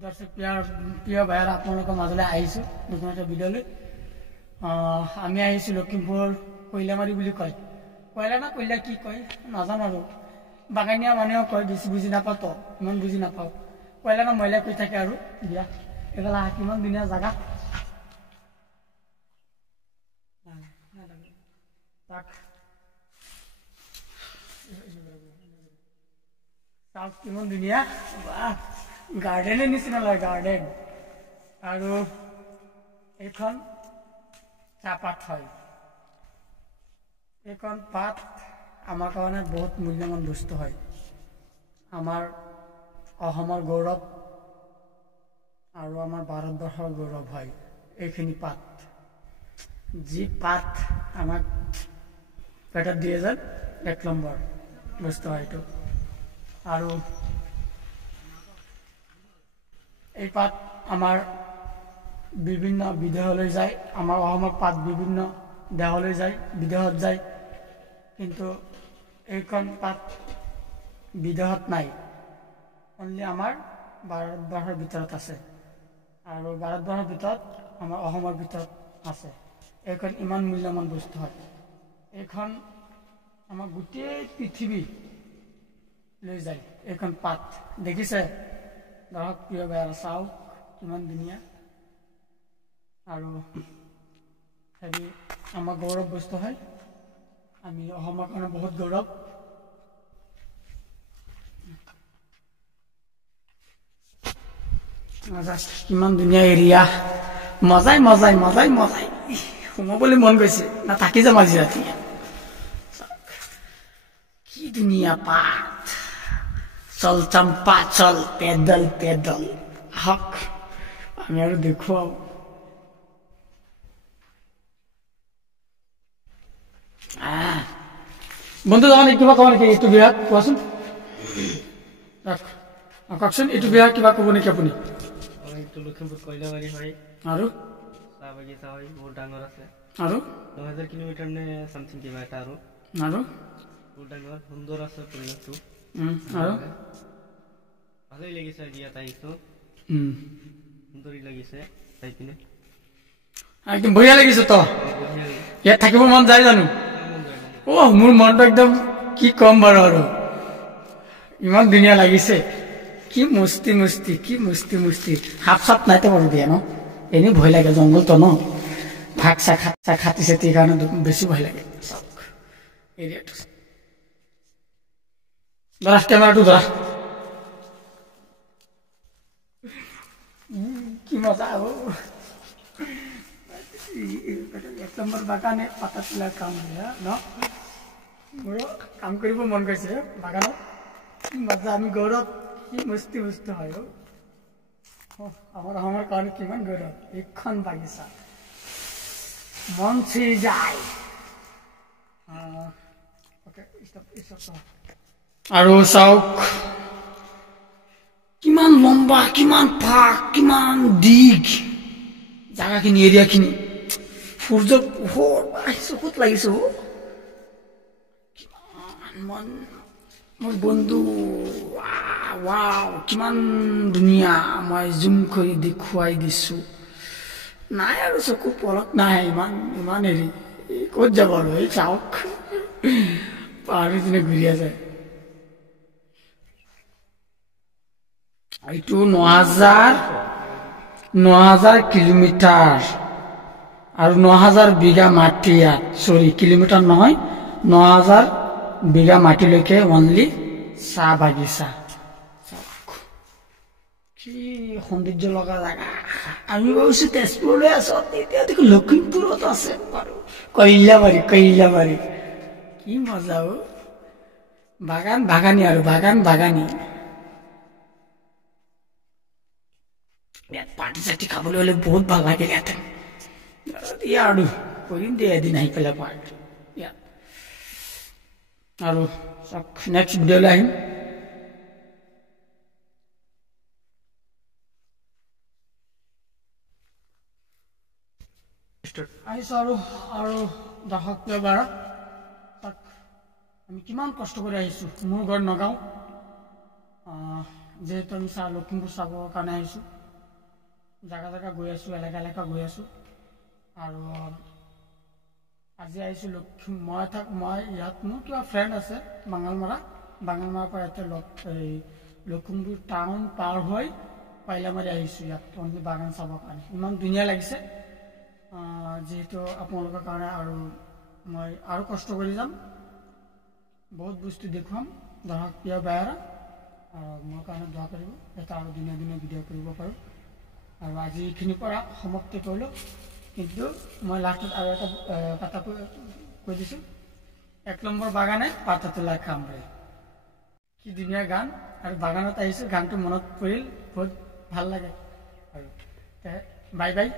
দৰ্শক প্ৰিয় ভাইয়াৰ আপোনালোকৰ মাজলৈ আহিছোঁ নতুন এটা ভিডিঅ'লৈ। আমি আহিছোঁ লখিমপুৰ কইলামাৰী বুলি কয়, কয়লা না কয়লা কি কয় নাজানো আৰু, বাগানীয়া মানুহেও কয়, বেছি বুজি নাপাওঁ তো, ইমান বুজি নাপাওঁ, কয়লা না ময়লা কৈ থাকে আৰু। দিয়া এইফালে কিমান ধুনীয়া জাগা, চাওক কিমান ধুনীয়া, গাৰ্ডেনৰ নিচিনা লাগে, গাৰ্ডেন। আৰু এইখন চাহপাত হয়, এইখন পাত আমাৰ কাৰণে বহুত মূল্যৱান বস্তু হয়, আমাৰ অসমৰ গৌৰৱ আৰু আমাৰ ভাৰতবৰ্ষৰ গৌৰৱ হয় এইখিনি পাত। যি পাত আমাক পেটত দিয়ে যেন এক নম্বৰ বস্তু হয় এইটো। আৰু এই পাত আমাৰ বিভিন্ন বিদেশলৈ যায়, আমাৰ অসমৰ পাত বিভিন্ন দেশলৈ যায়, বিদেশত যায়, কিন্তু এইখন পাত বিদেশত নাই, অনলি আমাৰ ভাৰতবৰ্ষৰ ভিতৰত আছে, আৰু ভাৰতবৰ্ষৰ ভিতৰত আমাৰ অসমৰ ভিতৰত আছে। এইখন ইমান মূল্যৱান বস্তু হয়, এইখন আমাৰ গোটেই পৃথিৱী লৈ যায় এইখন পাত। দেখিছে দৰ্শক প্ৰিয় ভাইয়াৰ, চাওক কিমান ধুনীয়া, আৰু হেৰি আমাৰ গৌৰৱ বস্তু হয়, আমি অসমৰ কাৰণে বহুত গৌৰৱ। কিমান ধুনীয়া এৰিয়া, মজাই মজাই মজাই মজাই, সোমাবলৈ মন গৈছে না, থাকি যাম আজি ৰাতি। কি ধুনীয়া পাত, চল চম্পা চল, পেডল পেডল, হক আমি আৰু দেখুৱাও। বন্ধু তাৰমানে কিবা ক'ব নেকি এইটো বিয়াত, কোৱাচোন, কওকচোন এইটো বিয়া কিবা ক'ব নেকি আপুনি? লখিমপুৰ কয়লাবাৰী হয়, আৰু চাহ বাগিচা হয়, বহুত ডাঙৰ আছে, আৰু 9000 কিলোমিটাৰ নে চামথিং কিবা এটা, আৰু বহুত ডাঙৰ সুন্দৰ আছে পৰিৱেশটো, আৰু ভালেই লাগিছে আজি ইয়াত আহিছোঁ, সুন্দৰী লাগিছে চাই পিনে, একদম বঢ়িয়া লাগিছে। তো ইয়াত থাকিব মন যায় জানো? মোৰ মনটো একদম কি ক'ম বাৰু, আৰু ইমান ধুনীয়া লাগিছে, কি মস্তি মস্তি, কি মস্তি মস্তি, সাপ চাপ নাইতো বাৰু দিয়া ন, এনেই ভয় লাগে, জংঘলটো ন, ভাগ চাক খাতি চাতি কাৰণে বেছি ভয় লাগে। চাওক এৰিয়াটো, ধৰা কেমেৰাটো ধৰা, কি মজা হ'ব। এক নম্বৰ বাগানে পাতা তোলা কাম ন, মোৰো কাম কৰিব মন গৈছে বাগানত, কি মজা, আমি গৌৰৱ, কি মস্তি বস্তু হয় আমাৰ অসমৰ কাৰণে, কিমান গৌৰৱ এইখন বাগিচা, মন চুই যায়। আৰু চাওক কিমান লম্বা, কিমান ফাঁক, কিমান দীঘ জাগাখিনি, এৰিয়াখিনি, সূৰ্য পোহৰ চকুত লাগিছে, কিমান মোৰ বন্ধু, ৱাও কিমান ধুনীয়া, মই জুম কৰি দেখুৱাই দিছো, নাই আৰু চকু পলক নাই, ইমান হেৰি, ক'ত যাব আৰু, এই চাওক পাহাৰৰ পিনে ঘূৰি আছে। এইটো 9000 কিলোমিটাৰ আৰু 9000 বিঘা মাটি, ইয়াত চৰি কিলোমিটাৰ নহয়, 9000 বিঘা মাটিলৈকে অনলি চাহ বাগিচা। কি সৌন্দৰ্য লগা জেগা, আমি ভাবিছো তেজপুৰলৈ আছো, এতিয়া দেখো লখিমপুৰত আছে বাৰু, কইলাবাৰী, কি মজা বাগান বাগানী, আৰু বাগান বাগানী। ইয়াত পাৰ্টি চাৰ্টি খাবলৈ হ'লে বহুত ভাল লাগে, ইয়াতে আৰু কৰিম দে এদিন আহি পেলাই পাৰ্টি ইয়াত। আৰু নেক্সট ভিডিঅ'লৈ আহিম। আহিছোঁ আৰু দৰ্শক এবাৰ, আমি কিমান কষ্ট কৰি আহিছোঁ, মোৰ ঘৰ নগাঁও, যিহেতু আমি লখিমপুৰ চাবৰ কাৰণে আহিছোঁ, জেগা জেগা গৈ আছোঁ, এলেকা এলেকা গৈ আছোঁ। আৰু আজি আহিছোঁ মই ইয়াত মোৰ কিবা ফ্ৰেণ্ড আছে বাঙালমাৰাৰ পৰা ইয়াতে লখিমপুৰ টাউন পাৰ হৈ পাইলামাৰী আহিছোঁ ইয়াত অনলি বাগান চাবৰ কাৰণে। ইমান ধুনীয়া লাগিছে, যিহেতু আপোনালোকৰ কাৰণে আৰু মই আৰু কষ্ট কৰি যাম, বহুত বস্তু দেখুৱাম, ধৰক কিয় বেয়া আৰু মোৰ কাৰণে দোৱা কৰিব যাতে আৰু দিনে দিনে ভিডিঅ' কৰিব পাৰোঁ। আৰু আজি এইখিনিৰ পৰা সমাপ্তি কৰিলোঁ, কিন্তু মই লাষ্টত আৰু এটা কথা কৈ দিছোঁ, 1 নম্বৰ বাগানে পাতা তোলা খাম ৰে। কি ধুনীয়া গান, আৰু বাগানত আহিছোঁ, গানটো মনত পৰিল, বহুত ভাল লাগে। আৰু বাই বাই।